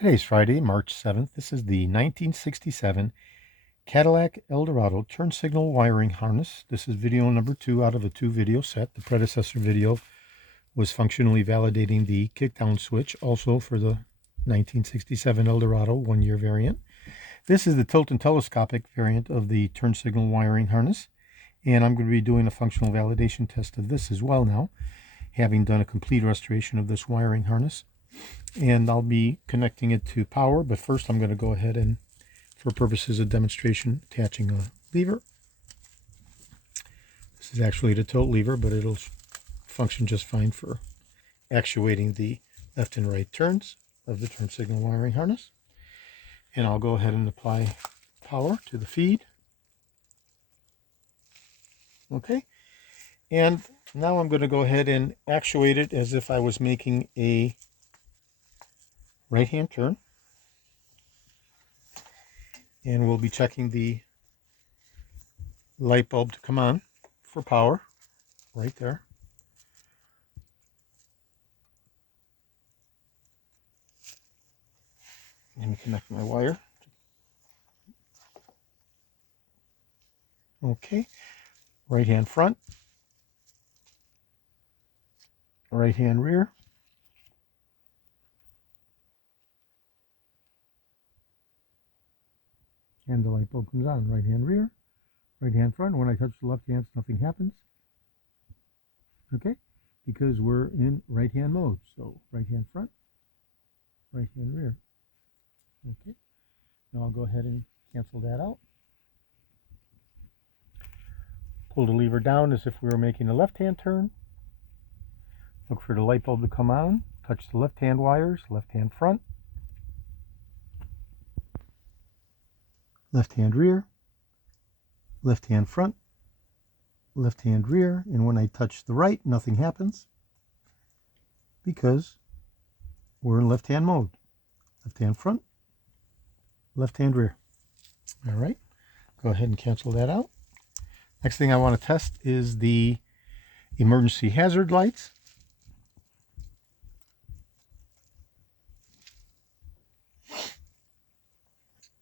Today's Friday, March 7th. This is the 1967 Cadillac Eldorado turn signal wiring harness. This is video number 2 out of a 2-video set. The predecessor video was functionally validating the kickdown switch, also for the 1967 Eldorado 1-year variant. This is the tilt and telescopic variant of the turn signal wiring harness, and I'm going to be doing a functional validation test of this as well now, having done a complete restoration of this wiring harness. And I'll be connecting it to power, but first I'm going to go ahead and, for purposes of demonstration, attaching a lever. This is actually the tilt lever, but it'll function just fine for actuating the left and right turns of the turn signal wiring harness. And I'll go ahead and apply power to the feed. Okay, and now I'm going to go ahead and actuate it as if I was making a right-hand turn, and we'll be checking the light bulb to come on for power right there. Let me connect my wire. Okay, right hand front, right hand rear, and the light bulb comes on. Right hand rear, right hand front. When I touch the left hand, nothing happens. Okay, because we're in right hand mode. So right hand front, right hand rear. Okay, now I'll go ahead and cancel that out. Pull the lever down as if we were making a left hand turn. Look for the light bulb to come on. Touch the left hand wires, left hand front, left hand rear, left hand front, left hand rear, and when I touch the right, nothing happens because we're in left hand mode. Left hand front, left hand rear. All right, go ahead and cancel that out. Next thing I want to test is the emergency hazard lights.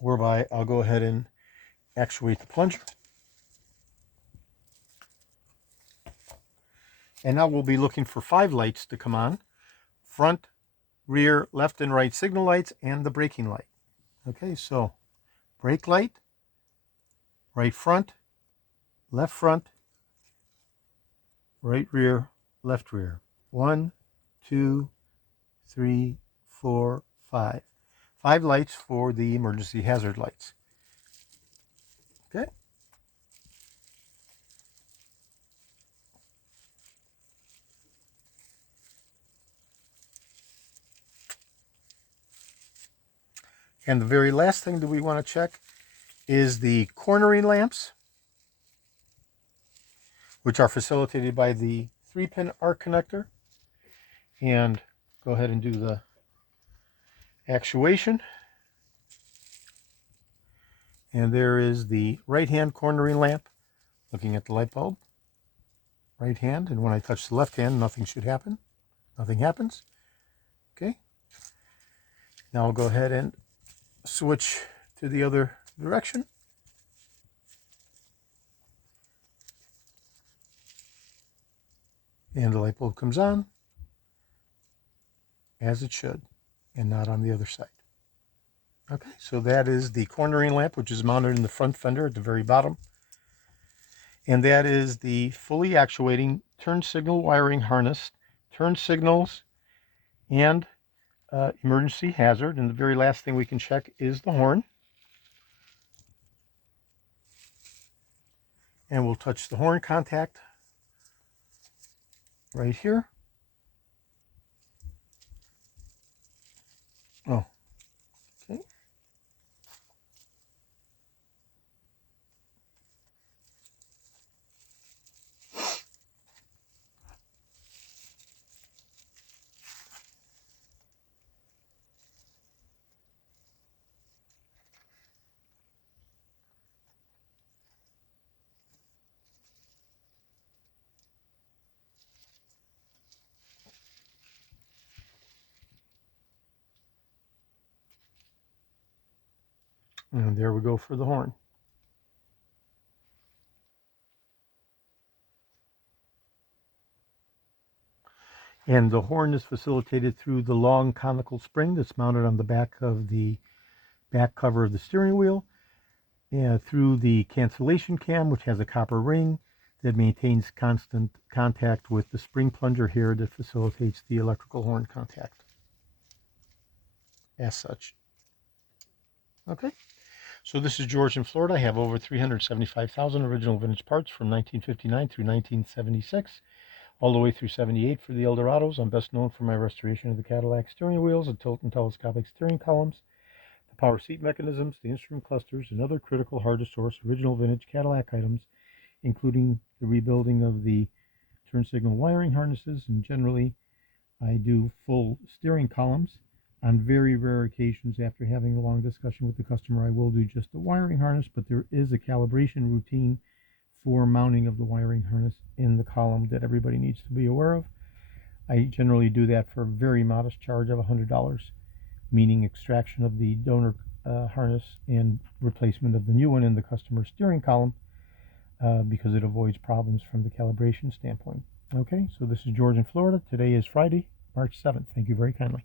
Whereby I'll go ahead and actuate the plunger. And now we'll be looking for 5 lights to come on: front, rear, left and right signal lights, and the braking light. Okay, so brake light, right front, right rear, left rear. 1, 2, 3, 4, 5. 5 lights for the emergency hazard lights. Okay. And the very last thing that we want to check is the cornering lamps, which are facilitated by the 3-pin arc connector. And go ahead and do the actuation. And there is the right hand cornering lamp looking at the light bulb. Right hand, and when I touch the left hand, nothing should happen. Nothing happens. Okay. Now I'll go ahead and switch to the other direction. And the light bulb comes on as it should, and not on the other side. Okay, so that is the cornering lamp, which is mounted in the front fender at the very bottom. And that is the fully actuating turn signal wiring harness, turn signals, and emergency hazard. And the very last thing we can check is the horn. And we'll touch the horn contact right here. Oh, okay. And there we go for the horn. And the horn is facilitated through the long conical spring that's mounted on the back of the back cover of the steering wheel, and through the cancellation cam, which has a copper ring that maintains constant contact with the spring plunger here that facilitates the electrical horn contact as such. Okay, so this is George in Florida. I have over 375,000 original vintage parts from 1959 through 1976, all the way through 78 for the Eldorados. I'm best known for my restoration of the Cadillac steering wheels, the tilt and telescopic steering columns, the power seat mechanisms, the instrument clusters, and other critical hard-to-source original vintage Cadillac items, including the rebuilding of the Turnsignal wiring harnesses, and generally I do full steering columns. On very rare occasions, after having a long discussion with the customer, I will do just the wiring harness, but there is a calibration routine for mounting of the wiring harness in the column that everybody needs to be aware of. I generally do that for a very modest charge of $100, meaning extraction of the donor harness and replacement of the new one in the customer steering column, because it avoids problems from the calibration standpoint. Okay, so this is George in Florida. Today is Friday, March 7th. Thank you very kindly.